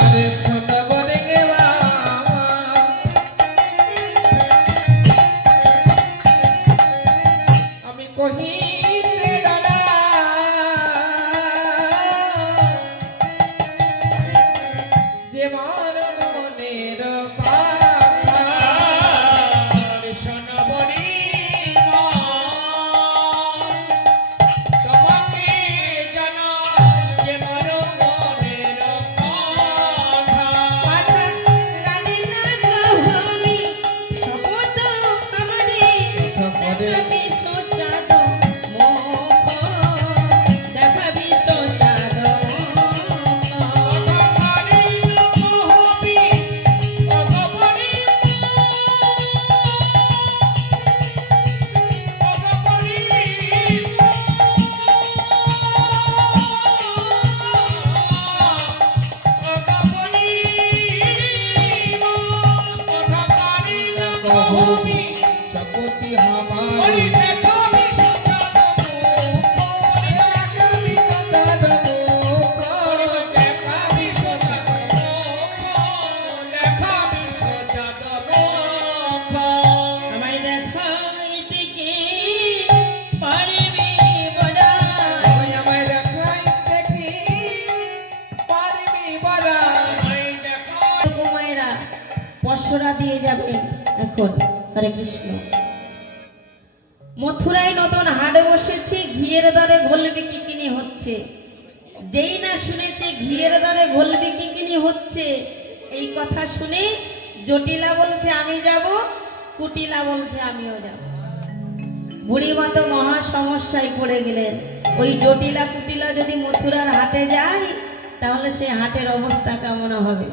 আরে শোনো বলে গে বাবা, আমি কহিতে দাদা যে মার মনের কথা, শোনো বলি মা, তোমাকে জানাই যে মারো মনের কথা। কথা কানে না কহমি শপথ আমারে দেখাবি সোচাদ মুখ, দেখাবি সোচাদ কহবি শপথি হামারি দেখাবি সোচাদ দেখাবি কথা মুখ, দেখাবি সোচাদ দেখাবি সোচাদ আমায় দেখাইতে কে পারবে বড়া, ওই আমায় দেখাইতে কি পারবি বলা, মায়েরা পশরা দিয়ে যাবেন এখন। হরে কৃষ্ণ। মথুরায় নতুন হাট বসেছে, ঘিয়ের দরে ঘোল বিকিনি হচ্ছে। যেই না শুনেছে ঘিয়ের দরে ঘোল বিকিনি হচ্ছে, এই কথা শুনে জটিলা বলছে আমি যাব, কুটিলা বলছে আমিও যাব। বুড়িমা তো মহা সমস্যায় পড়ে গেলেন। ওই জটিলা কুটিলা যদি মথুরার হাটে যায়, তাহলে সেই হাটের অবস্থা কেমন হবে?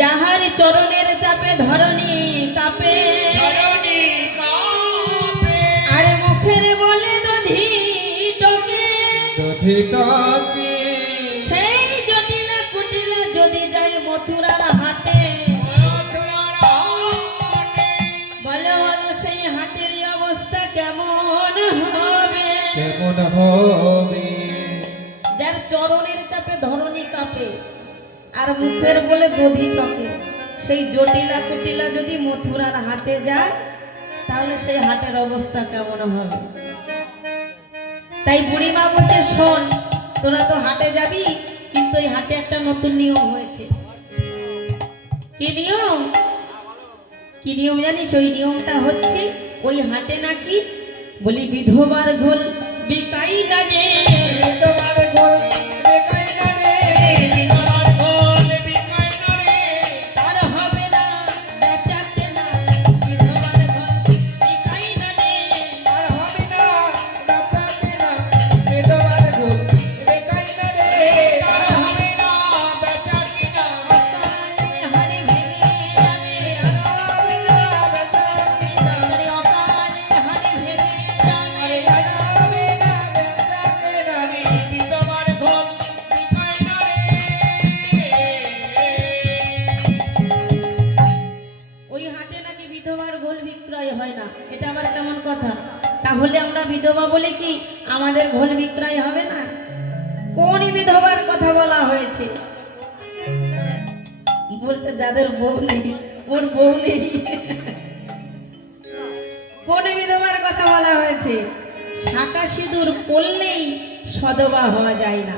যাহার চরণের চাপে ধরণী কাপে, ধরণী কাঁপে, আর মুখের বলে দধি টকে, দধিটাকে সেই জটিলা কুটিলা যদি যায় মথুরার হাটে, মথুরার হাটে, বলো বলো সেই হাটের অবস্থা কেমন হবে? কেমন হবে? যার চরণের চাপে ধরণী কাঁপে আর মুখের বলে দধি টকে, সেই জটিলা কুটিলা যদি মথুরার হাটে যায়, তাহলে সেই হাটের অবস্থা কেমন হবে? তাই বুড়িমা বলছে শোন, তোরা তো হাটে যাবি, কিন্তু এই হাটে একটা নতুন নিয়ম হয়েছে। কি নিয়ম? কি নিয়ম জানিস? ওই নিয়মটা হচ্ছে ওই হাটে নাকি বলি বিধবার ঘোল বিকাই না রে, তোমার গোল দেখাই না রে, বিধবার ঘোল বিকাই না রে, তার হবে না বেচা কেনা, বিধবার ঘোল বিকাই না রে, আর হবে না বাচ্চাকে না, তোমার গোল দেখাই না রে, তার হবে না বেচা কিনা, অকালে হাড়ি ভেঙে যাবে, হবে না বাচ্চাকে না, আরে অকালে হাড়ি ভেঙে যাবে। আরে হবে না বাচ্চাকে না, বিধবার ঘোল বিকাই না রে। ওই হাটে নাকি বিধবার ঘোল বিক্রয় হয় না, এটা আবার কেমন কথা? তাহলে আমরা বিধবা বলে কি আমাদের ঘোল বিক্রয় হবে না? কোন বিধবার কথা বলা হয়েছে? বলছে যাদের বউ নেই, ওর বউ নেই। কোন বিধবার কথা বলা হয়েছে? শাঁকা সিঁদুর পড়লেই সধবা হওয়া যায় না।